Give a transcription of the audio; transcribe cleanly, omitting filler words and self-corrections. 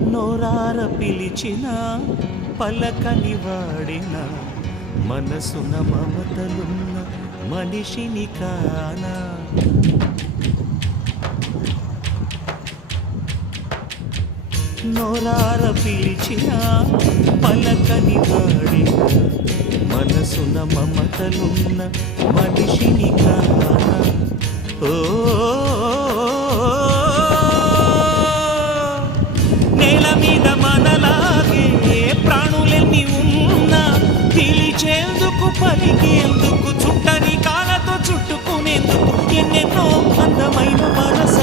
నోరార పిలిచిన పలకని వాడిన మనసున మమతలున్న మనిషిని కానా. నోరార పిలిచిన పలకని వాడిన మనసున మమతలున్న మనిషిని కానా. ఓ నేల మీద మనలాగే ప్రాణులెన్ని ఉన్నా పిలిచేందుకు పలికేందుకు చుట్టని కాళ్ళతో చుట్టుకునేందుకు ఎన్నెన్నో అందమైన మనసు